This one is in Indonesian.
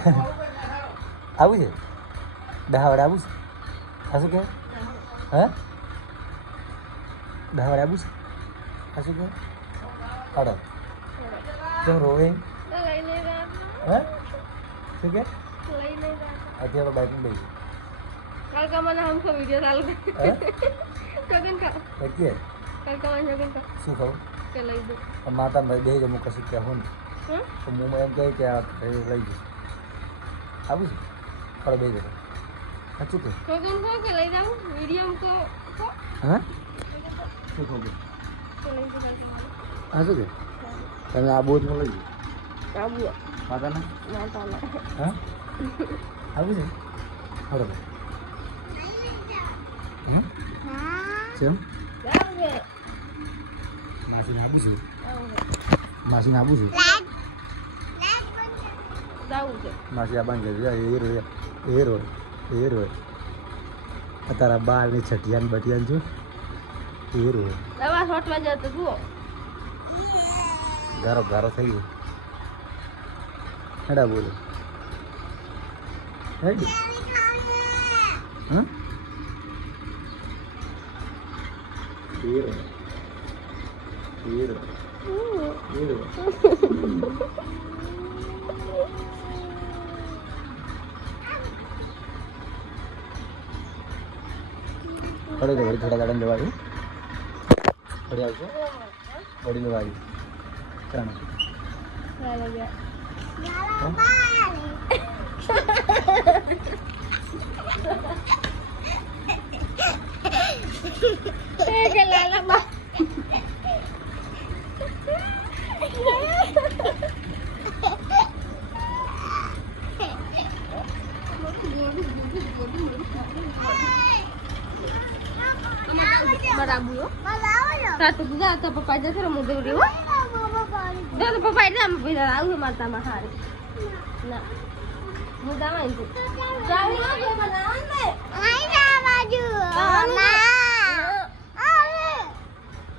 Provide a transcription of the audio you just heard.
આવું છે દહાવડે આવું છે આ શું કહે હે દહાવડે આવું છે આ શું કહે અડો કેમ રોવે હે શું કે અત્યારે બાઇકમાં બેસી कल का मैंने हमको वीडियो डाल હે गगन का એટલે कल का मैंने गगन का શું કહું चल दो પણ માતા ભાઈ બે જમું કશું કહેવું ને हाँ તો હું એમ કહે કે આ ઘરે લઈ જઈશ ખાવું છે ખરો બે રહ્યો સાચું કે કોકન કો કે લઈ જાઉં મીડિયમ કો કો હા શું કહો હા શું કે તમે આબુ જ લઈ આબુ માતાના માતાના હા આવું છે ખરો બે કેમ masih ngabus sih masih ngabus sih masih Masia ya, banjeria ya, iru ya, iru, iru. Atara bal ni chatian batian ju, iru. Lewa shot wajah tuh gua. Garo garo sayu. Ada boleh Hei. Hah? Iru. Iru. Uh. Iru. Iru. પડે તો વળી થોડા દાડા લેવાયું ફરી આવશો વળી લેવાયું ચાલો લાલા બા પપ્પા જશે હું દેવડી હો તો પપ્પા એટલે આમ પેલા આવું મારતા માં હારે ના. હું દાવા ચાલ બનાવવાનું